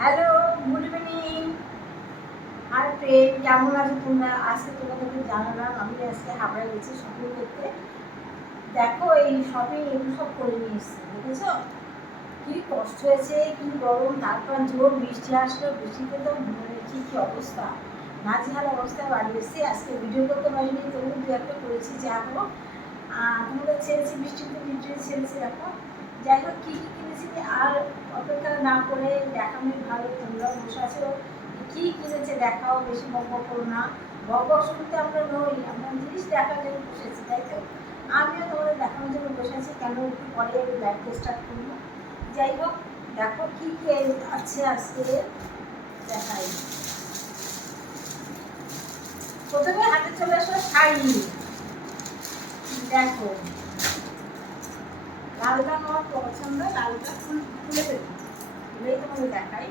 Hello, good evening. আর ট্রেন কেমন আছো তোমরা? আজকে তোমাদেরকে জানালাম আমি আজকে হাবড়া গেছি শপিং করতে। দেখো এই শপিং এগুলো সব করে নিয়ে এসেছি, দেখেছো কি কষ্ট হয়েছে, কি গরম, তারপর জোর বৃষ্টি আসলো, বৃষ্টিতে তো মানে কি কি অবস্থা, নাজেহাল অবস্থায় বাড়ি এসেছি। আজকে ভিডিও করতে পারিনি, তবু দু একটা করেছি যা হোক। তোমাদের ছেড়েছি বৃষ্টিতে, বৃষ্টিতে ছেড়েছি। দেখো যাই হোক কী কী কিনেছি আর অপেক্ষা না করে দেখানোই ভালো। তোমরা বসে আছো, কী কিনেছে দেখাও, বেশি বক বক করো না। বক বক শুনতে আমরা নই, আমরা জিনিস দেখার জন্য বসেছি, তাই তো? আমিও তোমাদের দেখানোর জন্য বসেছি, কেন একটু পরে আমি লাইভটা স্টার্ট করবো। যাই হোক দেখো কী কী আছে আজকে দেখাই। প্রথমে হাতে চলে আসো শাড়ি। দেখো লালটা আমার পছন্দ, লালটা খুলে ফেলি, খুলেই তোমাকে দেখাই।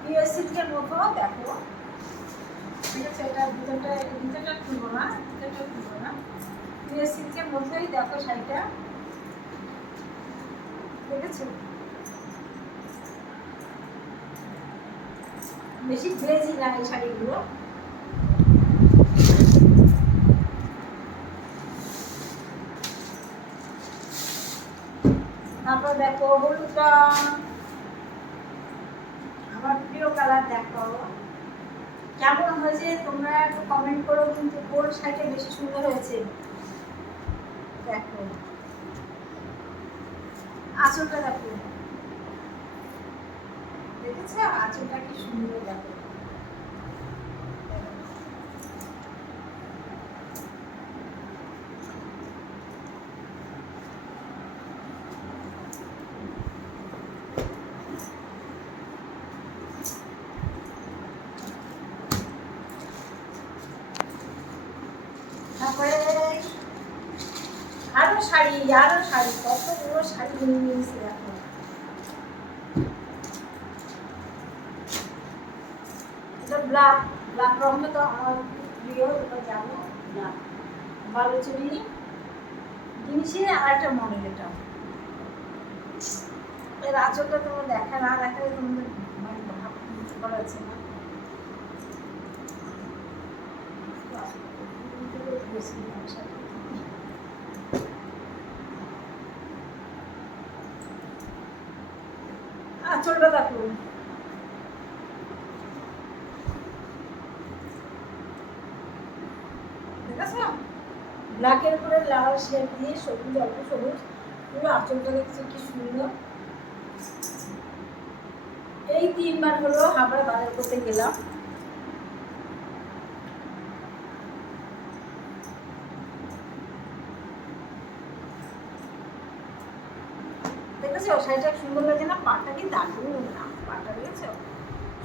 পিওর সিল্কের মতো দেখো, ঠিক আছে? এটা ভিতরটা খুলবো না, ভিতরটা খুলবো না। পিওর সিল্কের মতোই দেখো শাড়িটা, দেখেছো? বেশি গ্লেজি না এই শাড়িগুলো। তারপর দেখো হলুদ রং, আমার প্রিয় কালার। দেখো কেমন হয়েছে তোমরা একটু কমেন্ট করো, কিন্তু কোন শাড়িটা বেশি সুন্দর হয়েছে। দেখো আঁচলটা দেখো, দেখেছো আঁচলটা কি সুন্দর? দেখো তারপরে আরো শাড়ি, আরো শাড়ি, কতগুলো শাড়ি কিনে নিয়েছি। দেখো এটা ব্ল্যাক, ব্ল্যাক রঙটা তো আমার প্রিয়, এটা জানো। ব্ল্যাক বালুচুরি জিনিসের আর একটা মডেল। এটা এর আঁচলটা তোমার দেখা না দেখালে তোমাদের মানে ভাব বুঝতে পারা যাচ্ছে না। আঁচলটা দেখো, দেখেছো? ব্ল্যাকের উপরে লাল শেড দিয়ে সবুজ, অল্প সবুজ, পুরো আঁচলটা দেখছো কি সুন্দর। এই 3 বার হলো হাবড়া বাজার করতে গেলাম। দেখেছো শাড়িটা সুন্দর লাগে না? পাটা কি দারুণ না, পাটা দেখেছো?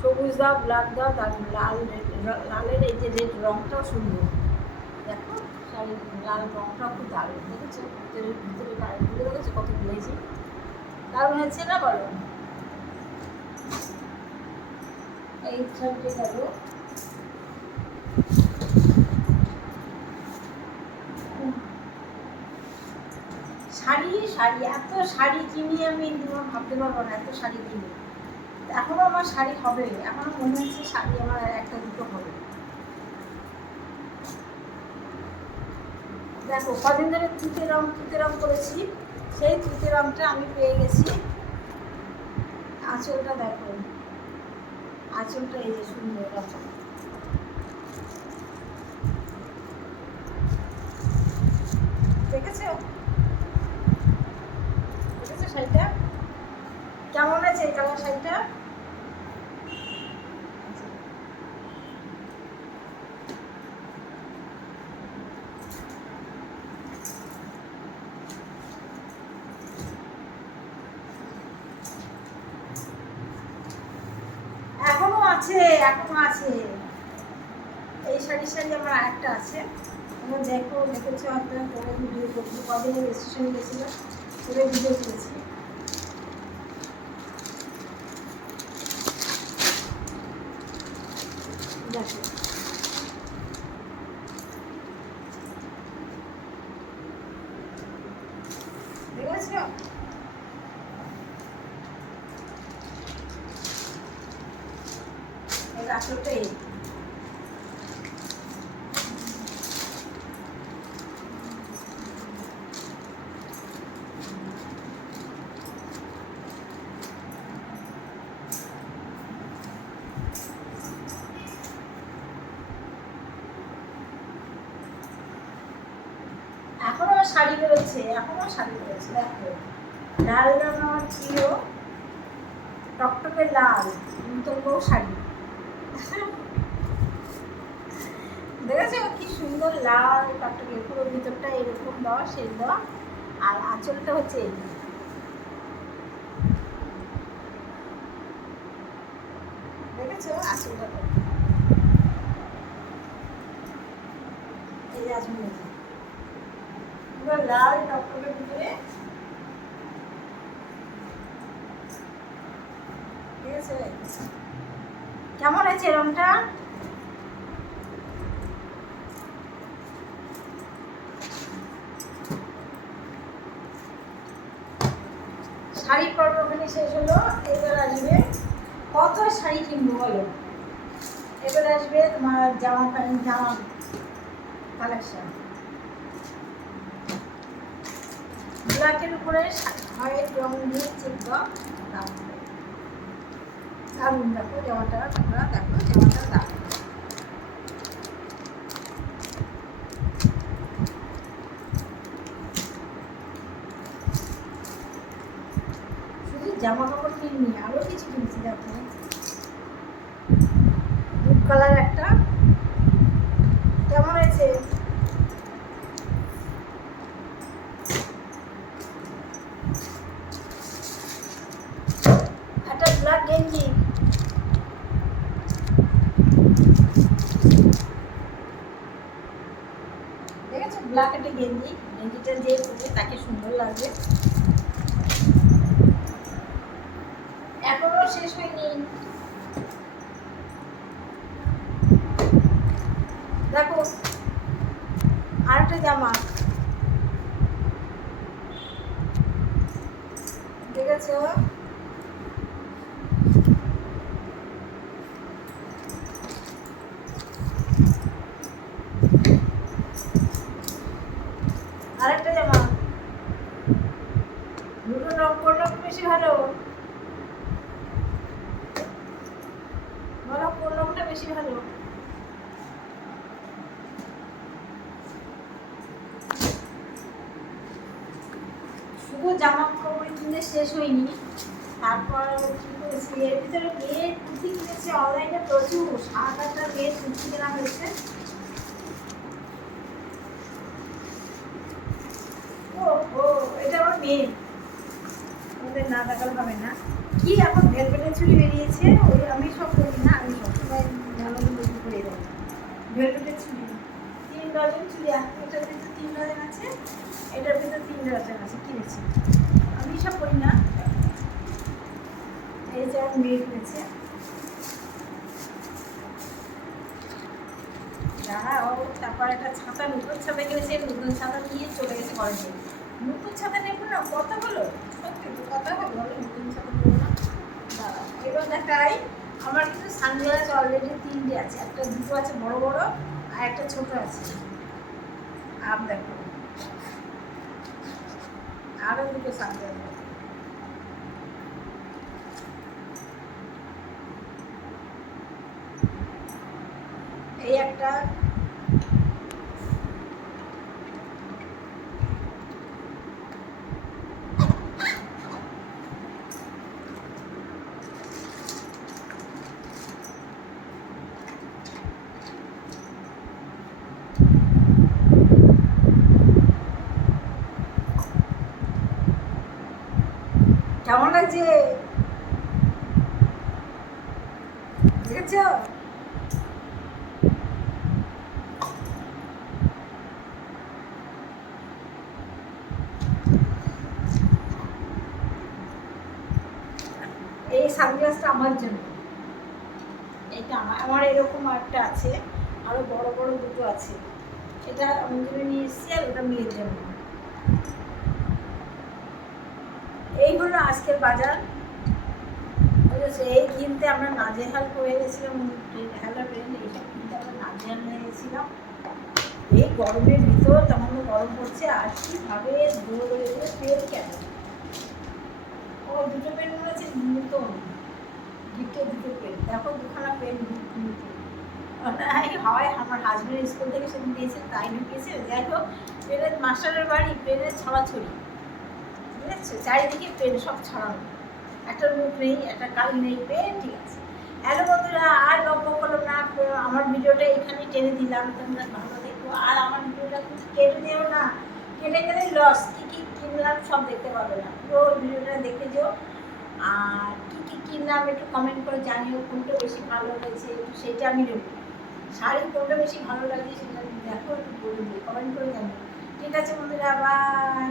সবুজ দাও, ব্ল্যাক দাও, তার লাল লালের এই যে রেড রংটাও সুন্দর। দেখো শাড়ির লাল রংটাও খুব দারুণ, দেখেছো? ভিতরে ভিতরে কারেন্টগুলো দেখেছো কত গ্লেজি, দারুণ হয়েছে না বলো? এই শাড়িটা গেল। শাড়ি শাড়ি এত শাড়ি কিনি আমি, তোমার ভাবতে পারবো না, এত শাড়ি কিনি। এখনো আমার শাড়ি হবে, এখনো মনে হচ্ছে শাড়ি আমার একটা দুটো হবে। দেখো কদিন ধরে তুতে রং করেছি, সেই তুতে রংটা আমি পেয়ে গেছি। আঁচলটা দেখো, আঁচলটা এই যে সুন্দর রকম, দেখেছো? দেখেছো শাড়িটা কেমন আছে? এই কালার শাড়িটা এখনো আছে, এখনো আছে। এই শাড়ি আমার একটা আছে। তোমরা দেখো, দেখেছো হয়তো, পরে ভিডিও করছি, কদিনের স্টেশনে গেছিলো, পরে ভিডিও করেছি। দেখো দেখেছো আঁচলটা এই। এখনো শাড়ি বেরোচ্ছে, দেখো লাল রঙ আমার ছিল, টকটকে লাল নতুন বউ শাড়ি। দেখেছো কি সুন্দর লাল টকটকে, পুরো ভিতরটা এরকম দেওয়া, সেই দেওয়া, আর আঁচলটা হচ্ছে এই। দেখেছো আঁচলটা, এই আঁচল পুরো লাল টকটকের ভিতরে। ঠিক আছে, কেমন আছে রংটা? শাড়ি পর্ব ওখানে শেষ হলো, এবার আসবে কত শাড়ি কিনবো বলো। এবার আসবে তোমার জামা প্যান্ট, জামা কালেকশন। ব্ল্যাকের উপরে হোয়াইট রং দিয়ে চিপকা দারুণ। দেখো জামাটা, তোমরা দেখো জামাটা দারুণ। শুধু জামা কাপড় কিনি, আরো কিছু কিনছি। দেখো দুধ কালার একটা, কেমন আছে? একটা ব্ল্যাক গেঞ্জি, দেখেছো ব্ল্যাক একটা গেঞ্জি, গেঞ্জিটা যে পরে তাকে সুন্দর লাগবে। এখনো শেষ হয়নি, দেখো আরেকটা জামা, দেখেছো? আরেকটা জামা, দুটো রং করলে বেশি ভালো, বলো কোন রংটা বেশি ভালো? শুধু জামা কাপড় কিনে শেষ হয়নি, তারপর কি করেছি এর ভিতরে মেয়ের কুর্তি কিনেছি অনলাইনে প্রচুর, 7-8টা মেয়ের কুর্তি কেনা হয়েছে। ও ও এটা আমার মেয়ে, ওদের না দেখালে হবে না। কি এখন ভেলভেটের চুড়ি বেরিয়েছে, ওই আমি সব করি না, আমি সবসময় ভালো করে দেবো ভেলভেটের চুড়ি। 3 ডজন চুড়ি, এটার ভিতরে 3 ডজন আছে, এটার ভিতরে 3 ডজন আছে, কিনেছি। আমি সব করি না। এই যে আমার মেয়ে কিনেছে, দাঁড়াও। তারপর একটা ছাতা, নতুন ছাতা কিনেছে, নতুন ছাতা নিয়ে চলে গেছে কলেজে। নতুন ছাতা নেবো না, কথা হলো, সত্যি তো কথা হলো, নতুন ছাতা নেবো না। দাঁড়াও এবার দেখাই। আমার কিন্তু সানগ্লাস অলরেডি 3টে আছে, একটা দুটো আছে বড় বড়, আর একটা ছোট আছে। আর দেখো আরো দুটো সানগ্লাস আছে। এই একটা, কেমন লাগছে দেখেছো? এই সানগ্লাসটা আমার জন্য, এটা আমার এরকম একটা আছে, আরো বড় বড় দুটো আছে। এটা আমি জন্য নিয়ে এসেছি, আর ওটা মেয়ের জন্য। এই হলো আজকের বাজার। ওই বলেছে এই কিনতে আমরা নাজেহাল করে গেছিলাম, হ্যালো ট্রেন এইসব কিনতে আমরা নাজেহাল হয়ে গেছিলাম। এই গরমের ভিতর তখন তো গরম পড়ছে, আর কীভাবে দৌড়ে করে পেন কেন, ও দুটো পেন মনে হচ্ছে নতুন গিফটে, দুটো পেন দেখো, দুখানা পেন নতুন। হয় আমার হাজব্যান্ড স্কুল থেকে সেদিন দিয়েছে তাই ঢুকিয়েছে। যাই হোক, পেনের মাস্টারের বাড়ি, পেনের ছড়াছড়ি, ঠিক আছে, চারিদিকে পেন সব ছড়ানো, একটা মুখ নেই, একটা কালি নেই, পেন ঠিক আছে। হ্যালো বন্ধুরা, আর গল্প করলাম না, আমার ভিডিওটা এখানেই টেনে দিলাম, তোমরা ভালো দেখো। আর আমার ভিডিওটা কিন্তু কেটে দিও না, কেটে গেলে লস, কী কী কিনলাম সব দেখতে পাবে না, পুরো ভিডিওটা দেখে যেও। আর কী কী কিনলাম একটু কমেন্ট করে জানিও, কোনটা বেশি ভালো হয়েছে সেটা আমি নেবো। শাড়ি কোনটা বেশি ভালো লাগে সেটা দেখো, একটু বলে দিও, কমেন্ট করে জানিও। ঠিক আছে বন্ধুরা, বাই।